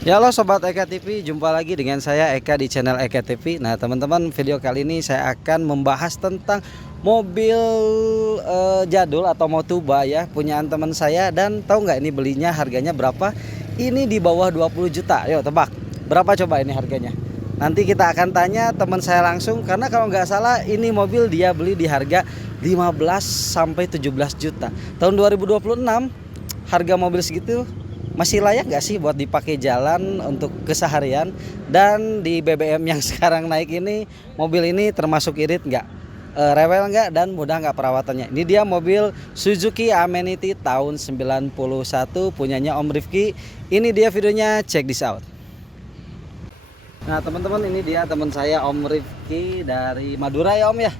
Ya halo Sobat Eka TV, jumpa lagi dengan saya Eka di channel Eka TV. Nah teman-teman, video kali ini saya akan membahas tentang mobil jadul atau Motuba ya, punyaan teman saya. Dan tahu nggak ini belinya harganya berapa? Ini di bawah 20 juta. Yuk tebak, berapa coba ini harganya? Nanti kita akan tanya teman saya langsung, karena kalau nggak salah ini mobil dia beli di harga 15 sampai 17 juta. Tahun 2026 harga mobil segitu masih layak nggak sih buat dipakai jalan untuk keseharian? Dan di BBM yang sekarang naik ini, mobil ini termasuk irit nggak, rewel nggak, dan mudah nggak perawatannya? Ini dia mobil Suzuki Amenity tahun 91 punyanya Om Rifki. Ini dia videonya, check this out. Nah teman-teman, ini dia teman saya Om Rifki dari Madura ya Om ya?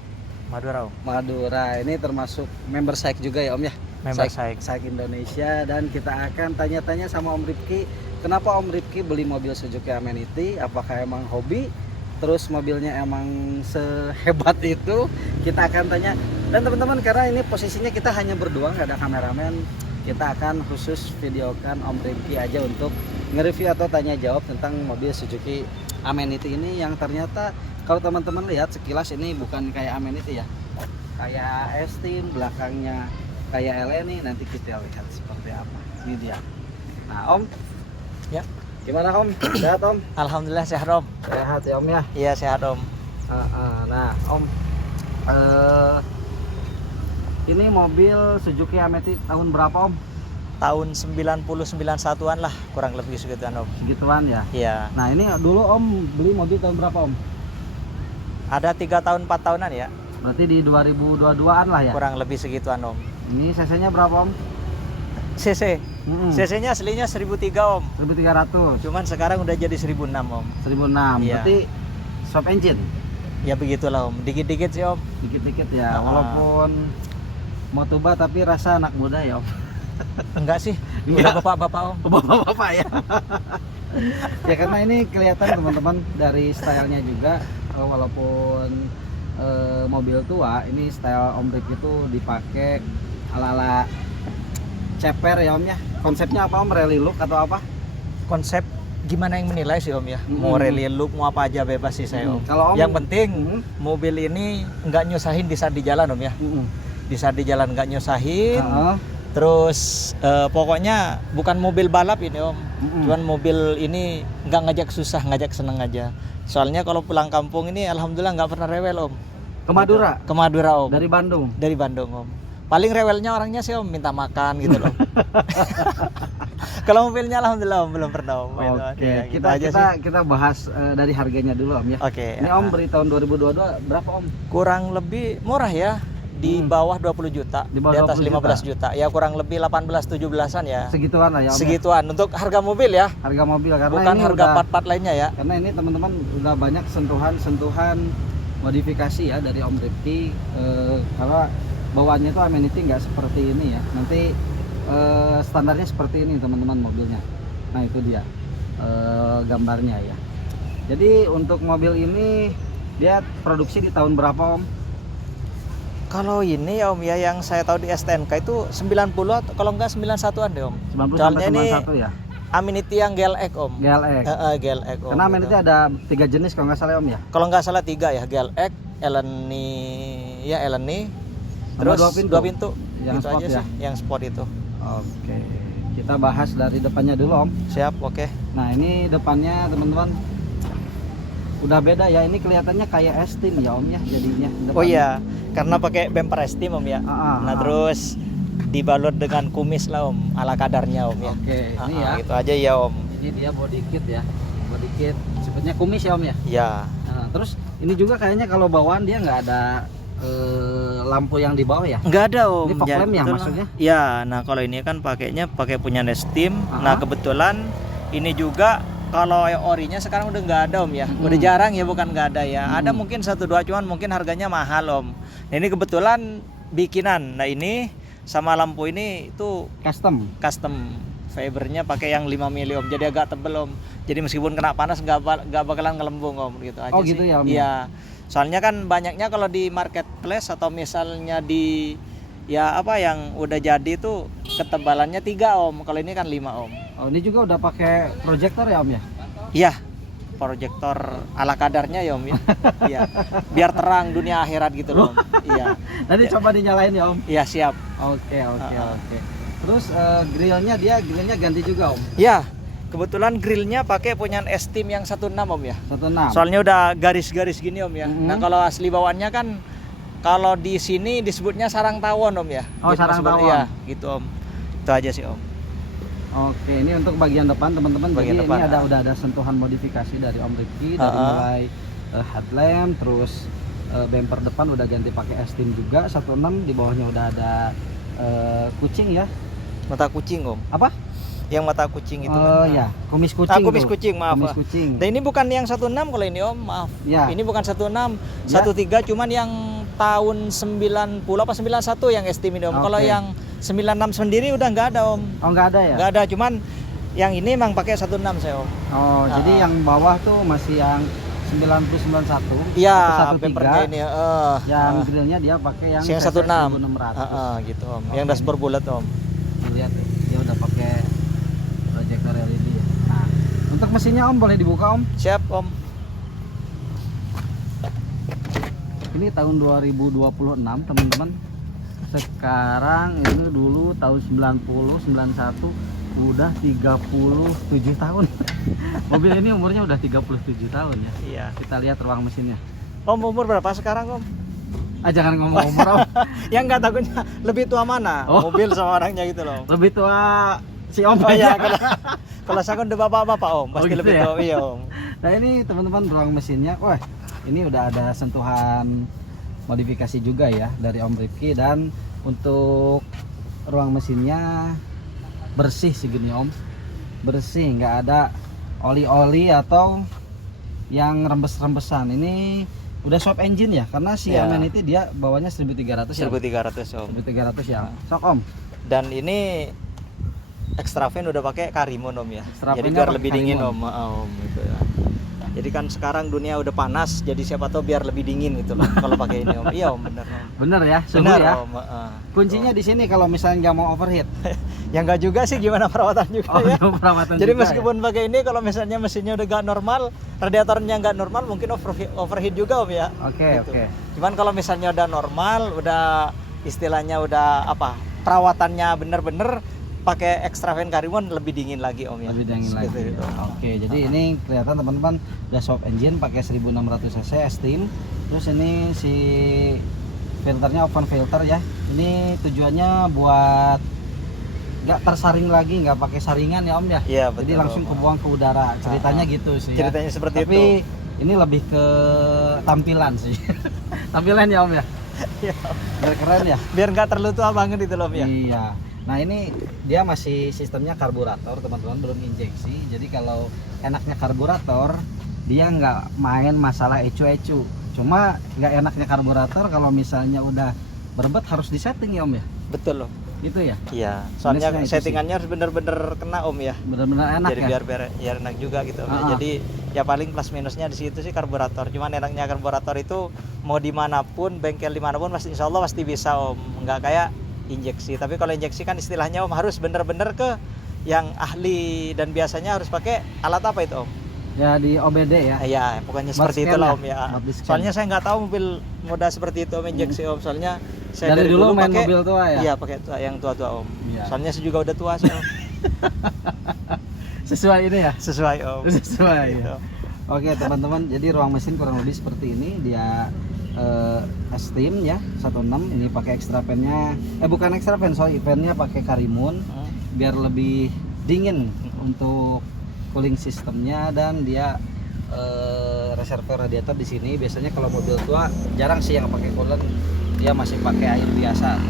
Madura Om. Madura, ini termasuk member SAIK juga ya Om ya? Member SAIK Indonesia. Dan kita akan tanya-tanya sama Om Rifki, kenapa Om Rifki beli mobil Suzuki Amenity? Apakah emang hobi? Terus mobilnya emang sehebat itu? Kita akan tanya. Dan teman-teman, karena ini posisinya kita hanya berdua, nggak ada kameramen, kita akan khusus videokan Om Rifki aja untuk nge-review atau tanya jawab tentang mobil Suzuki Amenity ini, yang ternyata kalau teman-teman lihat sekilas ini bukan kayak Amenity ya, kayak Esteem, belakangnya kayak Eleni. Nanti kita lihat seperti apa. Ini dia. Nah Om, Ya. gimana Om? Sehat Om? Alhamdulillah sehat Om. Sehat ya Om ya. Iya sehat Om. Nah Om, ini mobil Suzuki Amenity tahun berapa Om? Tahun 99-an lah, kurang lebih segituan Om. Segituan ya. Iya. Nah ini dulu Om beli mobil tahun berapa Om? Ada 3 tahun 4 tahunan ya. Berarti di 2022an lah ya. Kurang lebih segituan Om. Ini cc-nya berapa Om? CC. CC-nya aslinya 1003 Om. 1300. Cuman sekarang udah jadi 1006 Om. 1006. Iya. Berarti swap engine. Ya begitulah Om. Dikit-dikit sih Om. Dikit-dikit ya. Walaupun Motuba tapi rasa anak muda ya Om. Enggak sih. Enggak. Udah bapak-bapak Om. Bapak-bapak ya. Ya karena ini kelihatan teman-teman dari stylenya juga, walaupun mobil tua, ini style Om Rifki itu dipakai ala-ala ceper ya Om ya. Konsepnya apa Om? Rally look atau apa? Konsep gimana yang menilai sih Om ya? Mau rally look, mau apa aja bebas sih saya Om. Kalau Om, yang penting mobil ini nggak nyusahin di saat di jalan Om ya. Di saat di jalan nggak nyusahin. Terus pokoknya bukan mobil balap ini Om. Cuman mobil ini nggak ngajak susah, ngajak seneng aja. Soalnya kalau pulang kampung ini alhamdulillah nggak pernah rewel Om. Ke Madura? Ke Madura Om. Dari Bandung? Dari Bandung Om. Paling rewelnya orangnya sih Om, minta makan gitu loh. Kalau mobilnya alhamdulillah Om belum pernah Om. Oke, kita bahas dari harganya dulu Om ya. Oke. Ini Om beri tahun 2022 berapa Om? Kurang lebih murah ya. Di bawah 20 juta, di atas 15 juta. Ya kurang lebih 18-17an ya. Segituan lah ya Om. Segituan ya? Untuk harga mobil ya. Harga mobil, karena bukan ini harga part-part lainnya ya. Karena ini teman-teman udah banyak sentuhan modifikasi ya dari Om Rifki, karena bawaannya itu Amenity nggak seperti ini ya. Nanti standarnya seperti ini teman-teman mobilnya. Nah itu dia gambarnya ya. Jadi untuk mobil ini dia produksi di tahun berapa Om? Kalau ini ya Om ya, yang saya tahu di STNK itu 90 atau kalau enggak 91an deh Om. 90 sampai 91 ya. Amenity yang GLX Om. GLX. GLX Om. Karena Amenity gitu. ada 3 jenis kalau nggak salah Om ya. Kalau nggak salah 3 ya, GLX, Eleni, ya Eleni. Terus 2 pintu. Yang gitu sport aja ya. sih, yang sport itu. Oke. Kita bahas dari depannya dulu Om. Siap, oke. Nah, ini depannya teman-teman udah beda ya. Ini kelihatannya kayak Esteem ya Om ya jadinya depannya. Oh iya, karena pakai bumper Esteem Om ya. Terus dibalut dengan kumis lah Om, ala kadarnya Om ya. Oke, ini ya. Itu aja ya Om. Ini dia body kit ya. Body kit sepertinya kumis ya Om ya. Iya. Nah, terus ini juga kayaknya kalau bawaan dia nggak ada lampu yang di bawah ya? Nggak ada Om. Ini fog lamp ya maksudnya? Ya, nah kalau ini kan pakainya pakai punya Esteem. Nah kebetulan ini juga kalau orinya sekarang udah nggak ada Om ya. Udah jarang ya, bukan nggak ada ya. Ada mungkin 1-2, cuman mungkin harganya mahal Om. Nah, ini kebetulan bikinan. Nah ini sama lampu ini itu custom fibernya pakai yang 5 mili Om. Jadi agak tebel Om. Jadi meskipun kena panas nggak bakalan ngelembung Om gitu aja. Oh gitu sih. ya Om. Iya. Soalnya kan banyaknya kalau di marketplace atau misalnya di ya apa yang udah jadi itu ketebalannya 3 Om. Kalau ini kan 5 Om. Oh, ini juga udah pakai proyektor ya Om ya? Iya, proyektor ala kadarnya ya Om ya. Iya, biar terang dunia akhirat gitu loh Om. Iya. Nanti coba dinyalain ya Om. Iya siap. Oke. Terus grillnya ganti juga Om? Iya, kebetulan grillnya pakai punyaan Esteem yang 16 Om ya. 16. Soalnya udah garis-garis gini Om ya. Mhm. Nah kalau asli bawaannya kan kalau di sini disebutnya sarang tawon Om ya. Oh, Gitu sarang tawon. Iya, gitu Om. Itu aja sih Om. Oke, ini untuk bagian depan teman-teman. Jadi Bagian depan, ini udah ada sentuhan modifikasi dari Om Rifki dari mulai headlamp, terus bumper depan udah ganti pakai Esteem juga 16, di bawahnya udah ada kucing ya. Mata kucing Om. Apa? Yang mata kucing itu Ya, kumis kucing. kumis tuh. kucing, maaf. Kumis kucing. Dan ini bukan yang 16 kalau ini Om, maaf. Ya. Ini bukan 16, Ya. 13 cuman yang tahun 90 apa 91 yang Esteem ini Om. Oke. Kalau yang 96 sendiri udah nggak ada Om. Oh, nggak ada ya? Nggak ada, cuman yang ini emang pakai 16 saya Om. Oh, jadi yang bawah tuh masih yang 9091. Iya, 13. bumpernya ini Yang grillnya dia pakai yang yang 16. 1600. Gitu Om. Oke. Yang dashboard bulat Om. Lihat dia udah pakai proyektor LED. Nah, untuk mesinnya Om boleh dibuka Om? Siap Om. Ini tahun 2026 teman-teman. Sekarang ini dulu tahun 90 91 udah 37 tahun. Mobil ini umurnya udah 37 tahun ya. Iya. Kita lihat ruang mesinnya. Om umur berapa sekarang Om? Jangan ngomong umur Om. Yang nggak takutnya lebih tua mana? Oh. Mobil sama orangnya gitu loh. Lebih tua si Om Oh iya, aja. kalau saya kan udah bapak-bapak Om, pasti gitu lebih ya? tua iya Om. Nah ini teman-teman ruang mesinnya, wah ini udah ada sentuhan modifikasi juga ya dari Om Rifki, dan untuk ruang mesinnya bersih segini Om, bersih, nggak ada oli-oli atau yang rembes-rembesan. Ini udah swap engine ya, karena si Ya. Amenity dia bawanya 1300 ya. 1300 Om. 1300 ya. Sok Om. Dan ini extra fan udah pakai Karimun Om ya. Extra Jadi fan-nya biar pakai lebih dingin Karimun. Om gitu ya. Jadi kan sekarang dunia udah panas, jadi siapa tahu biar lebih dingin gitu loh kalau pakai ini Om. Iya Om, bener Om. Bener ya, suhu Bener ya. Om. Kuncinya di sini kalau misalnya nggak mau overheat. Ya nggak juga sih, gimana perawatan juga Oh, ya. itu perawatan Jadi juga meskipun pakai ini, kalau misalnya mesinnya udah nggak normal, radiatornya nggak normal, mungkin overheat juga Om ya. ya. Oke, Gitu. oke. Cuman kalau misalnya udah normal, udah istilahnya udah apa, perawatannya bener-bener pakai extra fan Karimun lebih dingin lagi Om ya. Lebih dingin lagi. Seperti itu. Oke, jadi ini kelihatan teman-teman udah swap engine pakai 1600 cc Esteem. Terus ini si filternya open filter ya. Ini tujuannya buat nggak tersaring lagi, nggak pakai saringan ya Om ya. Iya, Jadi betul, langsung Om. kebuang ke udara. Ceritanya gitu sih ya. Ceritanya seperti Tapi itu. ini lebih ke tampilan sih. Tampilan ya Om ya. Iya. Biar keren ya. Biar nggak terlalu tua banget itu loh Om ya. Iya. Nah ini dia masih sistemnya karburator teman-teman, belum injeksi. Jadi kalau enaknya karburator, dia nggak main masalah ecu-ecu. Cuma nggak enaknya karburator kalau misalnya udah berbet harus disetting ya Om ya. Betul loh. Gitu ya. Iya. Soalnya Minusnya itu settingannya harus bener-bener kena Om ya. Benar-benar enak Jadi ya. biar enak juga gitu Om ya. Ah. Jadi ya paling plus minusnya di situ sih karburator. Cuman enaknya karburator itu mau dimanapun, bengkel dimanapun pasti insya Allah pasti bisa Om. Nggak kayak injeksi. Tapi kalau injeksi kan istilahnya Om harus bener-bener ke yang ahli, dan biasanya harus pakai alat apa itu Om? Ya di OBD ya. Ya pokoknya Buat seperti scan itulah ya? Om ya. Buat di scan. Soalnya saya nggak tahu mobil moda seperti itu Om, injeksi Om. Soalnya saya Dari dulu main pakai, mobil tua ya. Iya pakai tua, yang tua-tua Om. Iya. Soalnya saya juga udah tua sih Om. Sesuai ini ya. Sesuai Om. Sesuai Gitu. ya. Oke teman-teman, jadi ruang mesin kurang lebih seperti ini. Dia Esteem ya 16. Ini pakai extra fan-nya, bukan extra fan, sorry, fan-nya pakai Karimun biar lebih dingin untuk cooling sistemnya. Dan dia reservoir radiator di sini. Biasanya kalau mobil tua jarang sih yang pakai coolant, dia masih pakai air biasa.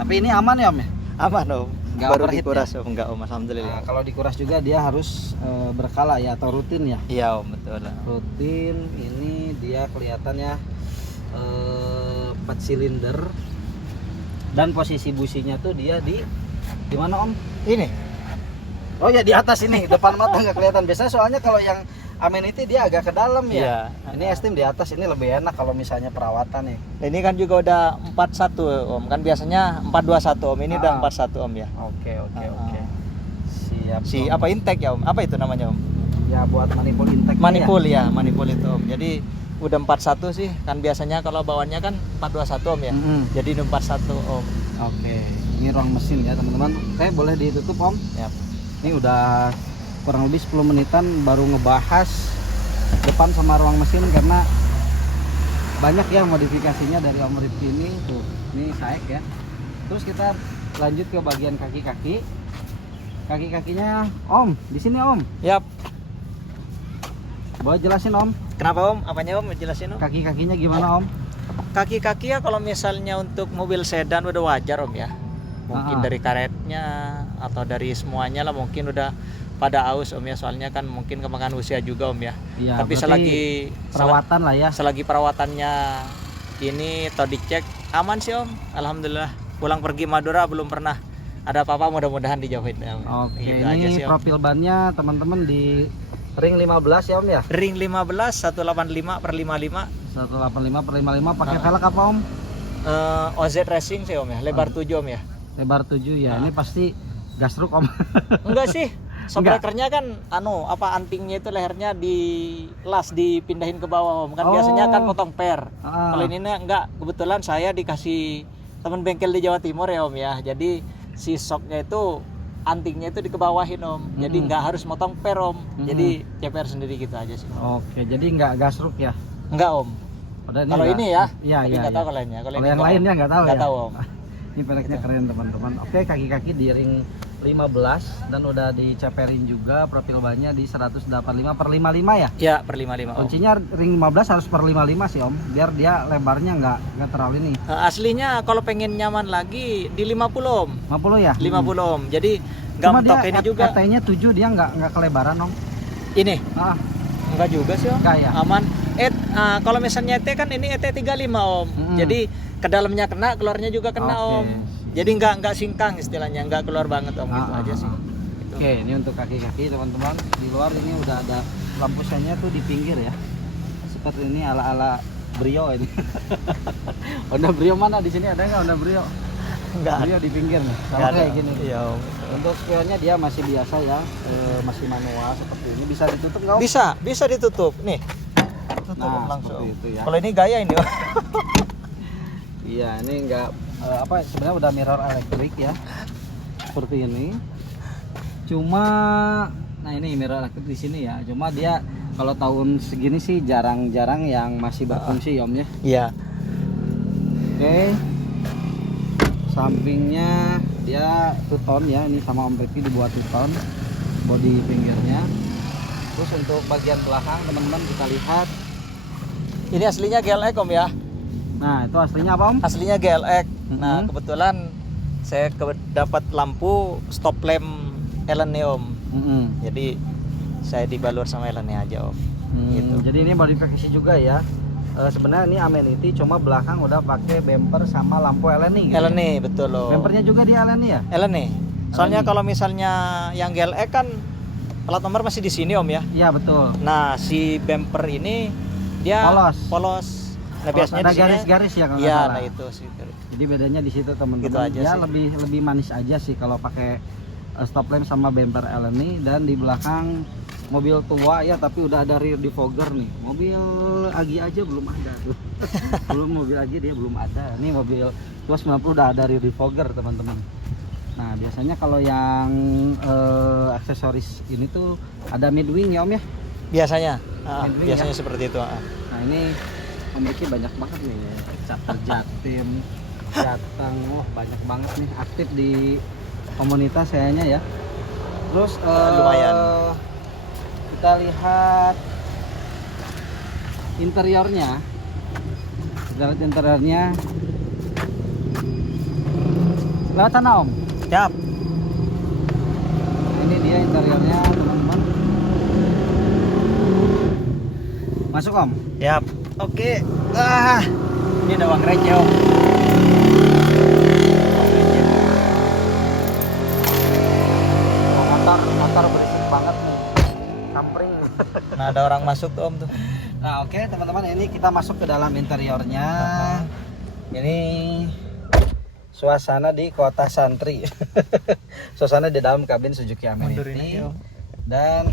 Tapi ini aman ya Om ya? Aman Om. Nggak Baru overheat dikuras Om, enggak Om, alhamdulillah. Nah, kalau dikuras juga dia harus berkala ya, atau rutin ya. Iya Om, betul. Rutin. Ini dia kelihatannya 4 silinder, dan posisi businya tuh dia di mana Om? Ini Oh ya di atas ini, depan mata nggak kelihatan. Biasanya soalnya kalau yang Amenity dia agak ke dalam ya. Iya. Ini Esteem di atas, ini lebih enak kalau misalnya perawatan nih. Ini kan juga udah 41 Om. Kan biasanya 421 Om. Ini udah Ah. 41 Om ya. Oke. Ah. Siap. Siap, si Om. apa intake ya Om? Apa itu namanya Om? Ya buat manifold intake. Manifold ya, manifold itu Om. Jadi udah 41 sih, kan biasanya kalau bawaannya kan 421 Om ya. Jadi udah 41 Om. Oke, ini ruang mesin ya teman-teman. Oke, boleh ditutup Om. Yap. Ini udah kurang lebih 10 menitan baru ngebahas depan sama ruang mesin karena banyak ya modifikasinya dari Om Rifki ini. Tuh, ini saek ya. Terus kita lanjut ke bagian kaki-kaki. Kaki-kakinya Om, di sini Om. Yap. Boleh jelasin Om, Kenapa Om? Apanya Om? Jelasin Om. kaki-kakinya gimana Om? Kaki-kaki ya kalau misalnya untuk mobil sedan udah wajar Om ya. Mungkin dari karetnya atau dari semuanya lah mungkin udah pada aus Om ya, soalnya kan mungkin kemakan usia juga Om ya. Iya, Tapi berarti perawatan lah ya. selagi perawatannya ini atau dicek aman sih Om. Alhamdulillah. Pulang pergi Madura belum pernah ada apa-apa, mudah-mudahan dijauhin ya, Om. Oke, Gitu aja ini sih, Om. profil bannya teman-teman di ring 15 ya Om ya. Ring 15 185/55 185/55 pakai velg apa Om? OZ Racing sih Om ya, lebar 7 Om ya. Lebar 7 ya. Ini pasti gasruk Om. Enggak sih. Enggak. Shockbreakernya kan antingnya itu lehernya dipindahin ke bawah Om. Kan Oh. biasanya kan potong per. Ah. Kalau ini enggak, kebetulan saya dikasih teman bengkel di Jawa Timur ya Om ya. Jadi si shocknya itu antingnya itu dikebawahin Om. Jadi nggak harus motong per Om. Jadi CPR sendiri gitu aja sih. Oke, jadi nggak gasruk ya. Enggak Om. Padahal Kalau nggak- ini ya. Iya, Tapi iya. nggak iya. tahu kalau lainnya. Kalau Kalau ini yang nggak lainnya nggak tahu nggak ya. tahu Om. Ini velgnya keren teman-teman. Oke, kaki-kaki di ring 15 dan udah diceperin juga profil bannya di 185/55 ya. Ya per 55 Om. Kuncinya ring 15 harus per 55 sih Om, biar dia lebarnya nggak terlalu ini. Aslinya kalau pengen nyaman lagi di 50 Om. 50 ya? 50 Om. Jadi Cuma gamtok dia ini juga. RT-nya 7, dia nggak kelebaran Om. Ini Ah, enggak juga sih Om. Enggak ya? Aman. Kalau misalnya ET kan ini ET 35 Om. Jadi ke dalamnya kena, keluarnya juga kena Oke. Om. Jadi nggak singkang istilahnya, nggak keluar banget Om, gitu aja sih. Gitu. Oke, ini untuk kaki-kaki teman-teman. Di luar ini udah ada lampu senya tuh di pinggir ya. Seperti ini ala-ala Brio ini. Honda Brio mana di sini, ada nggak Honda Brio? Nggak ada. Brio di pinggir nih. Sama Nggak ada. kayak gini. Iya Om. Untuk spionnya dia masih biasa ya, masih manual seperti ini. Bisa ditutup nggak Om? Bisa ditutup. Nih. Tutup Om, Nah, langsung. seperti itu ya. Kalau ini gaya ini Om. Iya, ini enggak sebenarnya udah mirror elektrik ya. Seperti ini. Cuma nah ini mirror elektrik di sini ya. Cuma dia kalau tahun segini sih jarang-jarang yang masih berfungsi Om ya. Iya. Oke. Sampingnya dia two-tone ya. Ini sama Om Rifki dibuat two-tone bodi pinggirnya. Terus untuk bagian belakang teman-teman kita lihat. Ini aslinya GLX Om ya. Nah, itu aslinya apa Om? Aslinya GLX. Nah, Mhm. kebetulan saya dapat lampu stop lamp Eleni Om. Mm-mm. Jadi saya dibalur sama Eleni aja Om. Gitu. Jadi ini modifikasi juga ya. Sebenarnya ini amenity, cuma belakang udah pakai bumper sama lampu Eleni. Gitu. Eleni betul loh. Bumpernya juga di Eleni ya? Eleni. Soalnya Eleni. kalau misalnya yang GLX kan plat nomor masih di sini Om ya. Iya betul. Nah, si bumper ini dia Polos. Nah, biasanya ada di sini garis-garis ya kalau nggak Iya, salah. nah itu sih. Jadi bedanya di situ teman-teman. Gitu aja Ya sih. lebih manis aja sih kalau pakai stop lamp sama bumper Eleni. Dan di belakang mobil tua ya, tapi udah ada rear defogger nih. Mobil Agi aja belum ada tuh. Belum mobil Agi dia belum ada. Ini mobil tua 90 udah ada rear defogger teman-teman. Nah biasanya kalau yang aksesoris ini tuh ada midwing ya Om ya. Biasanya. Handling Biasanya ya? seperti itu. Nah ini memiliki banyak banget nih chapter Jatim, Jateng, banyak banget nih aktif di komunitas kayaknya ya. Terus Lumayan. kita lihat interiornya. Kita lihat interiornya. Lewat sana Om. Siap. Ini dia interiornya teman-teman. Masuk Om. Siap. Oke. Ini ada uang receh Om. Motor berisik banget nih. Sampring. Nah, ada orang masuk tuh Om tuh. Nah oke teman-teman, ini kita masuk ke dalam interiornya. Ini suasana di kota santri. Suasana di dalam kabin Suzuki Mundurin Amenity. aja, Om. Dan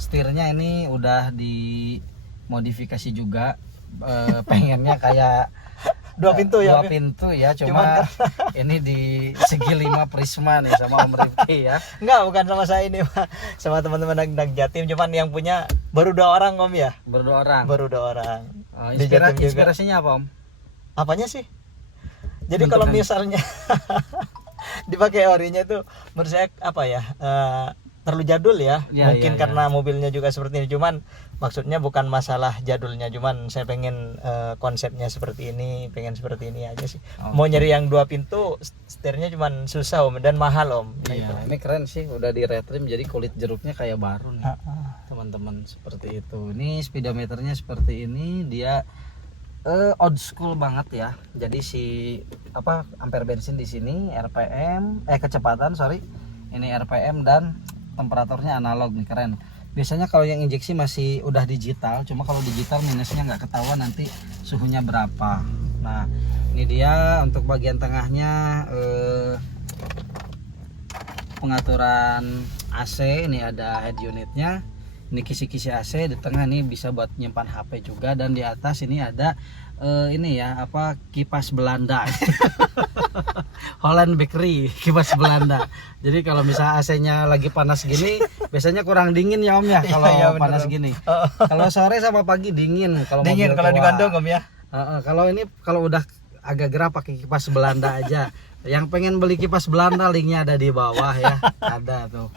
setirnya ini udah dimodifikasi juga. Pengennya kayak Dua pintu ya, dua Om? pintu ya, Cuman cuma ini di segi 5 Prisma nih sama Om Rifki ya. Enggak, bukan sama saya ini, Pak. Sama teman-teman Dag Jatim, cuman yang punya baru 2 orang, Om ya. Berdua orang. Baru 2 orang. Oh, Di Jatim juga. inspirasinya apa Om? Apanya sih? Jadi Bentukan. kalau misalnya dipakai orinya itu menurut saya apa ya? Terlalu jadul ya. Ya, Mungkin ya, karena mobilnya juga seperti ini. Cuman maksudnya bukan masalah jadulnya, cuman saya pengen konsepnya seperti ini, pengen seperti ini aja sih. Oke. Mau nyari yang 2 pintu, setirnya cuman susah, Om, dan mahal, Om. Nah, itu. Iya, ini keren sih, udah di retrim jadi kulit jeruknya kayak baru nih. Ah. Teman-teman, seperti itu. Ini speedometernya seperti ini, dia old school banget ya. Jadi si ampere bensin di sini, RPM kecepatan sorry, ini RPM dan temperaturnya analog nih, keren. Biasanya kalau yang injeksi masih udah digital, cuma kalau digital minusnya nggak ketahuan nanti suhunya berapa. Nah ini dia untuk bagian tengahnya, pengaturan AC, ini ada head unitnya, ini kisi-kisi AC, di tengah ini bisa buat nyimpan HP juga, dan di atas ini ada ini ya kipas Belanda. Holland Bakery, kipas Belanda. Jadi kalau misalnya AC-nya lagi panas gini, biasanya kurang dingin ya Om ya kalau Iya, bener, panas Om. gini. Kalau sore sama pagi dingin kalau Dingin mobil kalau di tua. Bandung, Om ya. Kalau udah agak gerah pakai kipas Belanda aja. Yang pengen beli kipas Belanda, linknya ada di bawah ya, ada tuh.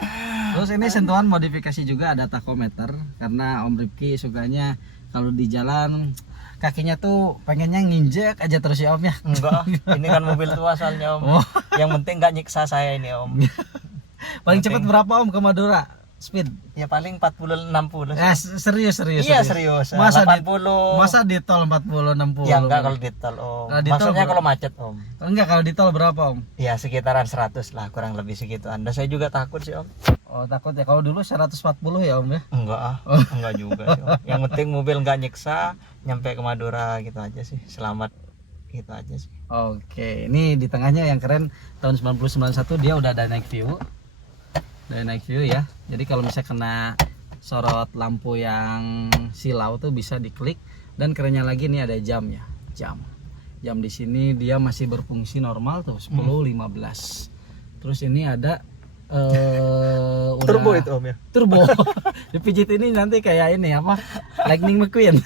Terus ini sentuhan modifikasi juga, ada tachometer karena Om Rifki sukanya kalau di jalan kakinya tuh pengennya nginjek aja terus ya Om ya. Enggak, ini kan mobil tua soalnya, Om. Oh. Yang penting nggak nyiksa saya ini, Om. Paling cepat berapa Om ke Madura? Speed? Ya paling 40 60. Serius. Iya, serius. Masa 80. Masa di tol 40 60? Ya enggak kalau di tol, Om. Kalau di tol Maksudnya berapa? kalau macet, Om. Enggak, kalau di tol berapa Om? Ya sekitaran 100 lah, kurang lebih segitu. Anda saya juga takut sih, Om. Oh takut ya, kalau dulu 140 ya Om ya? Enggak enggak juga sih, Om. Yang penting mobil nggak nyiksa, nyampe ke Madura gitu aja sih. Selamat gitu aja sih. Oke, ini di tengahnya yang keren tahun 1991 dia udah dynamic view. Dynamic view ya. Jadi kalau misalnya kena sorot lampu yang silau tuh bisa diklik, dan kerennya lagi nih ada jam ya. Jam di sini dia masih berfungsi normal tuh 10.15. Terus ini ada udah Turbo itu, Om ya. Turbo. Dipijit ini nanti kayak ini Lightning McQueen.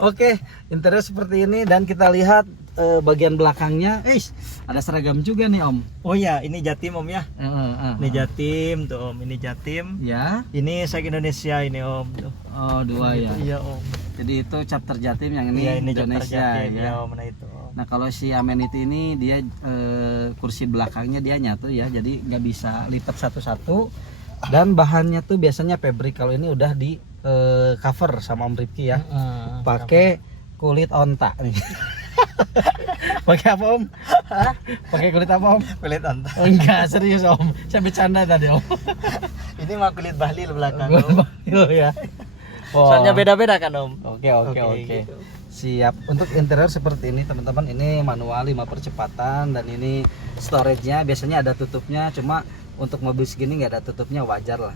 Oke, interior seperti ini, dan kita lihat bagian belakangnya. Ada seragam juga nih Om. Oh ya, ini Jatim, Om ya. Ini Ini Jatim tuh, Om. Ini Jatim. ya. Ini Sek Indonesia ini, Om. Tuh. Oh, dua ya. Iya, Om. Jadi itu chapter Jatim, yang ini Iya, ini Indonesia Jatim, ya. ya, Om. Nah itu, Om. Nah kalau si Amenity ini dia kursi belakangnya dia nyatu ya, jadi nggak bisa lipat satu-satu, dan bahannya tuh biasanya fabric. Kalau ini udah di cover sama Om Rifki ya, pakai kulit onta nih. Pakai apa Om? Pakai kulit apa Om? Kulit onta. Enggak, serius Om, saya bercanda tadi Om. Ini mah kulit bahlil belakang, Om. Ya. Soalnya beda-beda kan, Om. Oke. Gitu. Siap. Untuk interior seperti ini teman-teman, ini manual 5 percepatan, dan ini storage-nya biasanya ada tutupnya, cuma untuk mobil segini nggak ada tutupnya, wajar lah.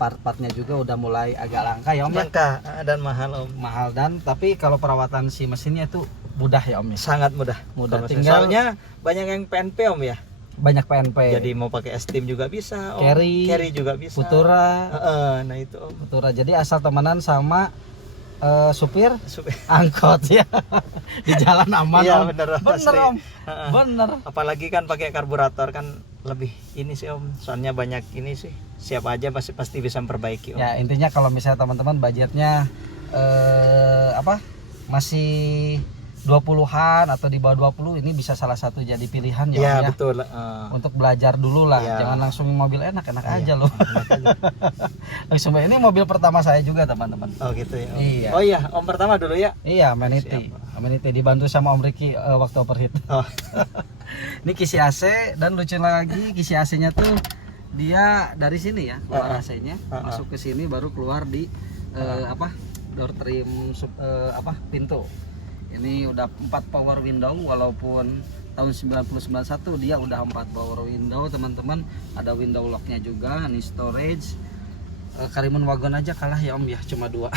Part-partnya juga udah mulai agak langka ya Om ya. Langka dan mahal, Om. Mahal, dan tapi kalau perawatan si mesinnya itu mudah ya Om ya. Sangat mudah. Mudah, Kalau tinggal soalnya banyak yang PNP, Om ya. banyak PNP. Jadi mau pakai Esteem juga bisa, Om. Carry juga bisa. Futura. Nah itu, Om. Futura. Jadi asal temenan sama supir Supaya- angkot ya. Di jalan aman Iya, Om. bener, Bener asli. Om. Heeh. Bener. Apalagi kan pakai karburator kan lebih ini sih, Om. Soalnya banyak ini sih. Siapa aja pasti bisa memperbaiki, Om. Ya intinya kalau misalnya teman-teman budgetnya masih 20-an atau di bawah 20, ini bisa salah satu jadi pilihan ya, Iya, Om, ya. betul. Untuk belajar dulu lah, Iya. jangan langsung mobil enak-enak Iya, aja loh. enak aja. Langsung ini mobil pertama saya juga teman-teman. Oh gitu ya, Om. Iya. Oh iya, Om pertama dulu ya. Iya, Amenity. Amenity dibantu sama Om Riki waktu overheat. Oh. Ini kisi AC, dan lucu lagi kisi AC-nya tuh dia dari sini ya, keluar AC-nya, masuk ke sini baru keluar di door trim pintu. Ini udah 4 power window, walaupun tahun 1991 dia udah 4 power window teman-teman. Ada window locknya juga, ini storage. Karimun Wagon aja kalah ya Om ya, cuma 2.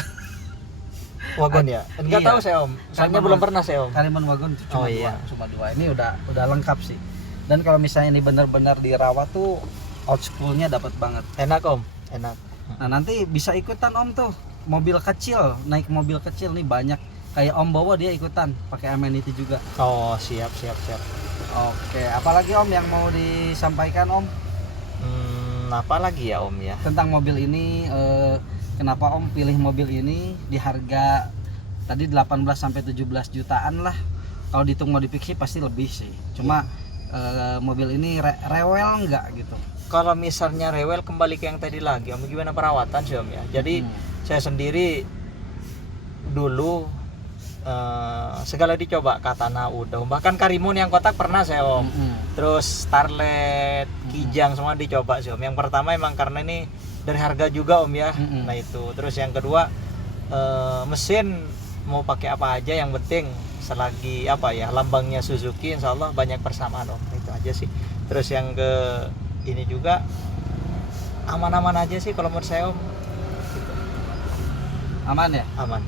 Wagon ya? Enggak Iya. tahu saya Om. Soalnya belum pernah saya Om. Karimun Wagon cuma Oh, 2, iya. cuma 2. Ini udah lengkap sih. Dan kalau misalnya ini benar-benar dirawat tuh old school-nya dapat banget. Enak Om, enak. Nah, nanti bisa ikutan Om tuh. Mobil kecil, naik mobil kecil nih banyak. Kayak Om bawa dia ikutan, pakai amenity juga. Oh, siap. Oke, apalagi Om yang mau disampaikan Om Apa lagi ya Om ya? tentang mobil ini? Kenapa Om pilih mobil ini di harga tadi 18 sampai 17 jutaan lah. Kalau dihitung modifikasi pasti lebih sih. Cuma mobil ini rewel nggak gitu? Kalau misalnya rewel, kembali ke yang tadi lagi Om, gimana perawatan sih Om ya? Jadi saya sendiri dulu segala dicoba, Katana udah, bahkan Karimun yang kotak pernah saya Om. Terus Starlet, Kijang semua dicoba sih Om. Yang pertama emang karena ini dari harga juga Om ya. Nah itu. Terus yang kedua mesin mau pakai apa aja yang penting selagi apa ya lambangnya Suzuki, insya Allah banyak persamaan Om. Itu aja sih. Terus yang ke ini juga aman-aman aja sih kalau menurut saya Om. Gitu. Aman ya? Aman.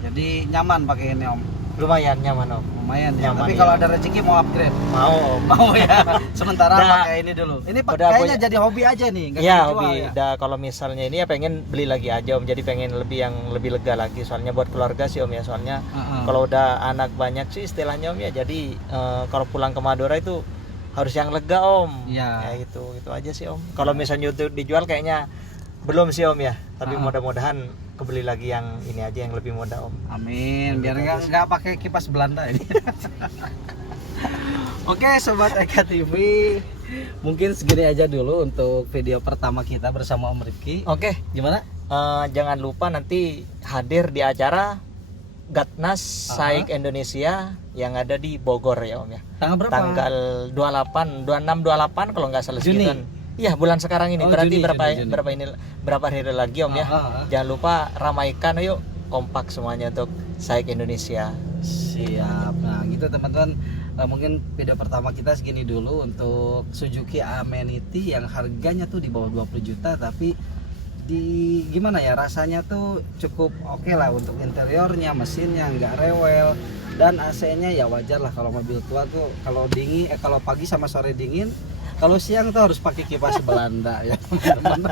Jadi nyaman pakai ini Om. Lumayan nyaman Om. Lumayan ya. Nyaman, Tapi iya. kalau ada rezeki mau upgrade. Mau Om. Mau ya. Sementara Udah. pakai ini dulu. Ini Udah kayaknya punya- jadi hobi aja nih, nggak Ya dijual hobi. ya. Dah kalau misalnya ini ya pengen beli lagi aja Om. Jadi pengen yang lebih lega lagi. Soalnya buat keluarga sih Om ya. Soalnya kalau udah anak banyak sih istilahnya Om ya. Jadi kalau pulang ke Madura itu harus yang lega Om. Iya. Ya itu aja sih Om. Kalau misalnya itu dijual kayaknya belum sih Om ya. Tapi mudah-mudahan kebeli lagi yang ini aja yang lebih mudah Om. Amin, biar nggak pakai kipas Belanda ini. Oke, sobat Eka TV, mungkin segini aja dulu untuk video pertama kita bersama Om Rifki. Oke. Gimana? Jangan lupa nanti hadir di acara Gatnas Saik Indonesia yang ada di Bogor ya Om ya. Tanggal berapa? Tanggal 28, 26, 28 kalau nggak salah Juni? segituan. Iya, bulan sekarang ini. Oh, Berarti Juni, Juni. berapa hari lagi Om ya. Ah. Jangan lupa ramaikan yuk, kompak semuanya untuk Saik Indonesia. Siap. Nah, gitu teman-teman. Mungkin video pertama kita segini dulu untuk Suzuki Amenity yang harganya tuh di bawah 20 juta tapi gimana ya, rasanya tuh cukup oke lah untuk interiornya, mesinnya nggak rewel, dan AC-nya ya wajar lah. Kalau mobil tua tuh kalau dingin kalau pagi sama sore dingin, kalau siang tuh harus pakai kipas Belanda ya teman-teman.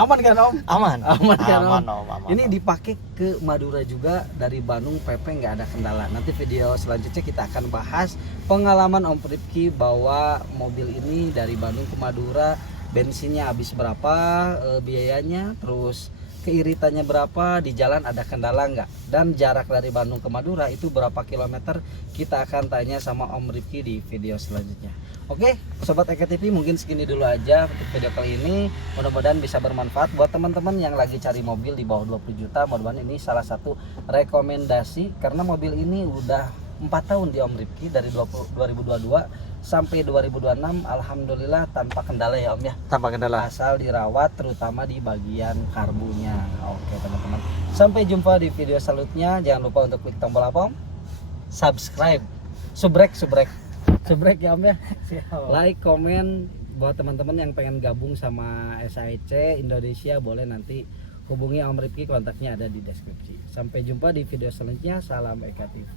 Aman kan Om? Aman. Aman kan Om? Aman. Ini dipakai ke Madura juga, dari Bandung PP nggak ada kendala. Nanti video selanjutnya kita akan bahas pengalaman Om Rifki bawa mobil ini dari Bandung ke Madura, bensinnya habis berapa, biayanya, terus keiritannya berapa, di jalan ada kendala nggak, dan jarak dari Bandung ke Madura itu berapa kilometer, kita akan tanya sama Om Rifki di video selanjutnya. Oke, Sobat Eka TV, mungkin segini dulu aja untuk video kali ini. Mudah-mudahan bisa bermanfaat buat teman-teman yang lagi cari mobil di bawah 20 juta. Mudah-mudahan ini salah satu rekomendasi karena mobil ini udah 4 tahun di Om Rifki, dari 2022 sampai 2026. Alhamdulillah tanpa kendala ya Om ya. Tanpa kendala. Asal dirawat terutama di bagian karbunya. Oke teman-teman, sampai jumpa di video selanjutnya. Jangan lupa untuk klik tombol apa Om? Subscribe, subrek ya Om ya. Like, komen. Buat teman-teman yang pengen gabung sama SAIC Indonesia, boleh nanti hubungi Om Rifki, kontaknya ada di deskripsi. Sampai jumpa di video selanjutnya. Salam Eka TV.